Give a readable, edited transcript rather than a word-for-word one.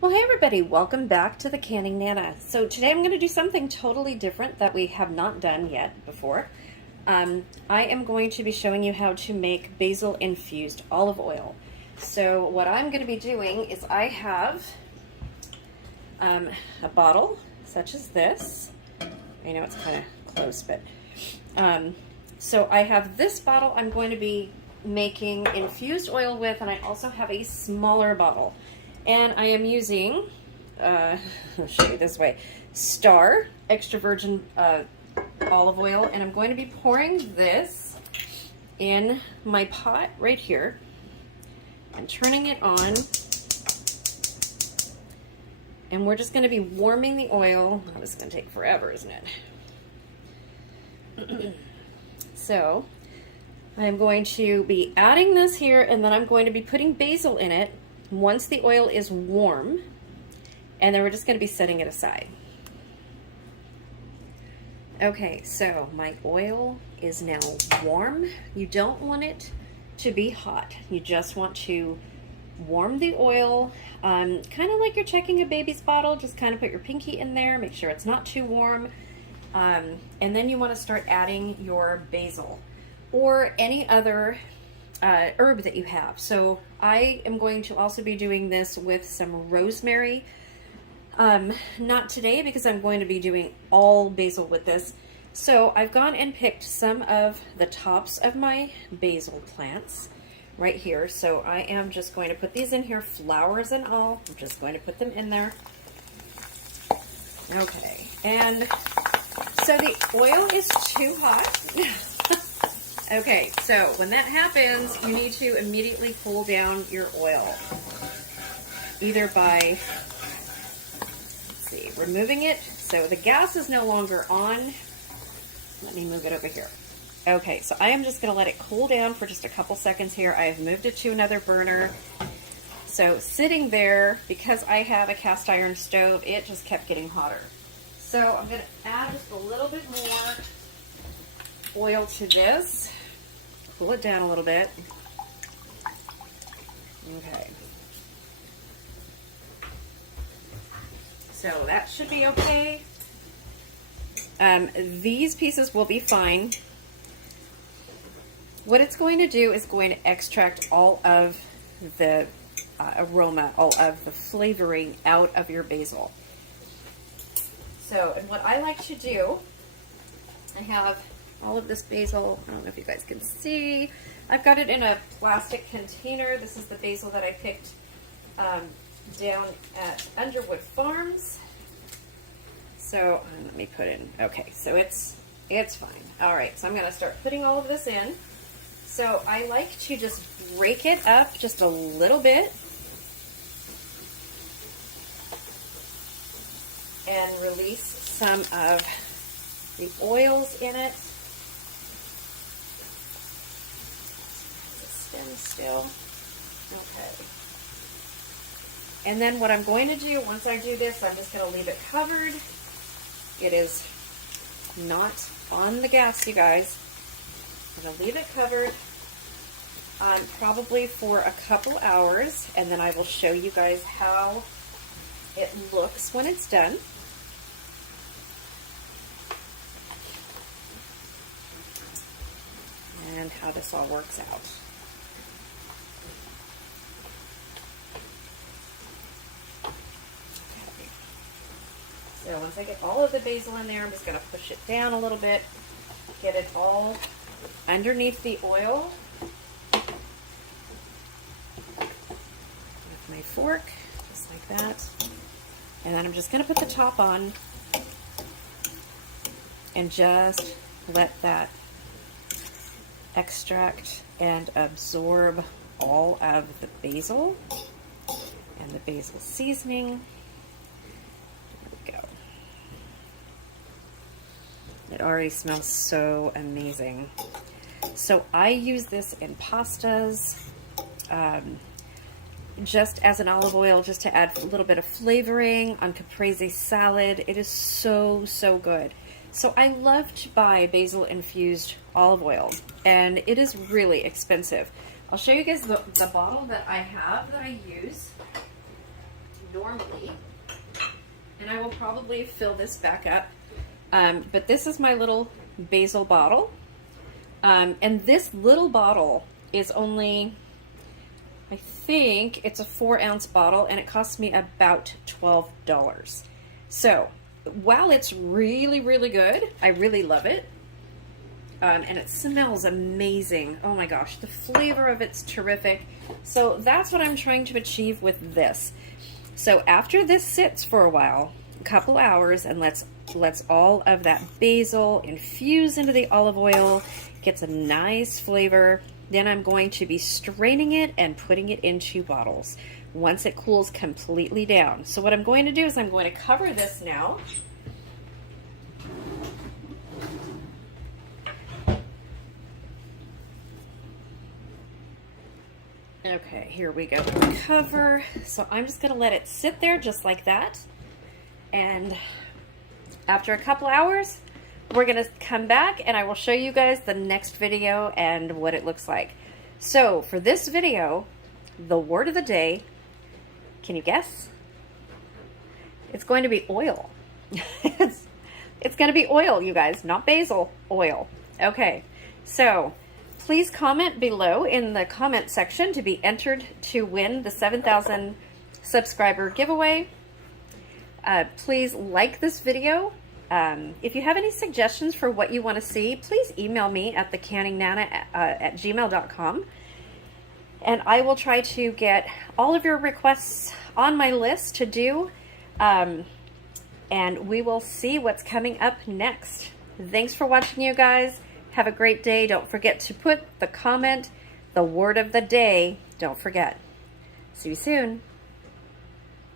Well, hey everybody, welcome back to the Canning Nana. So today I'm going to do something totally different that we have not done yet before. I am going to be showing you how to make basil infused olive oil. So what I'm going to be doing is I have a bottle such as this. I know it's kind of close, but so I have this bottle I'm going to be making infused oil with, and I also have a smaller bottle. And I am using, I'll show you this way, Star extra virgin olive oil, and I'm going to be pouring this in my pot right here and turning it on. And we're just going to be warming the oil. Oh, this is going to take forever, isn't it? So I'm going to be adding this here, and then I'm going to be putting basil in it once the oil is warm, and then we're just going to be setting it aside. Okay, so my oil is now warm. You don't want it to be hot. You just want to warm the oil, kind of like you're checking a baby's bottle. Just kind of put your pinky in there, make sure it's not too warm, and then you want to start adding your basil or any other herb that you have. So I am going to also be doing this with some rosemary. Not today because I'm going to be doing all basil with this. So I've gone and picked some of the tops of my basil plants right here. So I am just going to put these in here, flowers and all. I'm just going to put them in there. Okay, and so the oil is too hot. Okay, so when that happens, you need to immediately cool down your oil. Either by, let's see, removing it. So the gas is no longer on. Let me move it over here. Okay, so I am just going to let it cool down for just a couple seconds here. I have moved it to another burner. So sitting there, because I have a cast iron stove, it just kept getting hotter. So I'm going to add just a little bit more oil to this. Pull it down a little bit. Okay. So that should be okay. These pieces will be fine. What it's going to do is going to extract all of the aroma, all of the flavoring out of your basil. So, and what I like to do, I have all of this basil. I don't know if you guys can see. I've got it in a plastic container. This is the basil that I picked down at Underwood Farms. So let me put in. Okay, so it's fine. All right, so I'm going to start putting all of this in. So I like to just break it up just a little bit and release some of the oils in it. Still. Okay. And then what I'm going to do, once I do this, I'm just going to leave it covered. It is not on the gas, you guys. I'm going to leave it covered probably for a couple hours, and then I will show you guys how it looks when it's done. And how this all works out. So once I get all of the basil in there, I'm just going to push it down a little bit, get it all underneath the oil with my fork, just like that. And then I'm just going to put the top on and just let that extract and absorb all of the basil and the basil seasoning. It already smells so amazing. So I use this in pastas, just as an olive oil, just to add a little bit of flavoring on caprese salad. It is so, so good. So I love to buy basil infused olive oil, and it is really expensive. I'll show you guys the bottle that I have that I use. normally. And I will probably fill this back up. But this is my little basil bottle. And this little bottle is only, I think it's a 4-ounce bottle, and it costs me about $12. So while it's really, really good, I really love it. And it smells amazing. Oh my gosh, the flavor of it's terrific. So that's what I'm trying to achieve with this. So after this sits for a while, a couple hours, and lets all of that basil infuse into the olive oil, gets a nice flavor, then I'm going to be straining it and putting it into bottles once it cools completely down. So what I'm going to do is I'm going to cover this now. Okay, here we go. Cover. So I'm just going to let it sit there just like that. And after a couple hours, we're going to come back and I will show you guys the next video and what it looks like. So for this video, the word of the day, can you guess? It's going to be oil. It's going to be oil, you guys, not basil, oil. Okay, so please comment below in the comment section to be entered to win the 7,000 subscriber giveaway. Please like this video. If you have any suggestions for what you want to see, please email me at thecanningnana@gmail.com. And I will try to get all of your requests on my list to do. And we will see what's coming up next. Thanks for watching, you guys. Have a great day. Don't forget to put the comment, the word of the day. Don't forget. See you soon.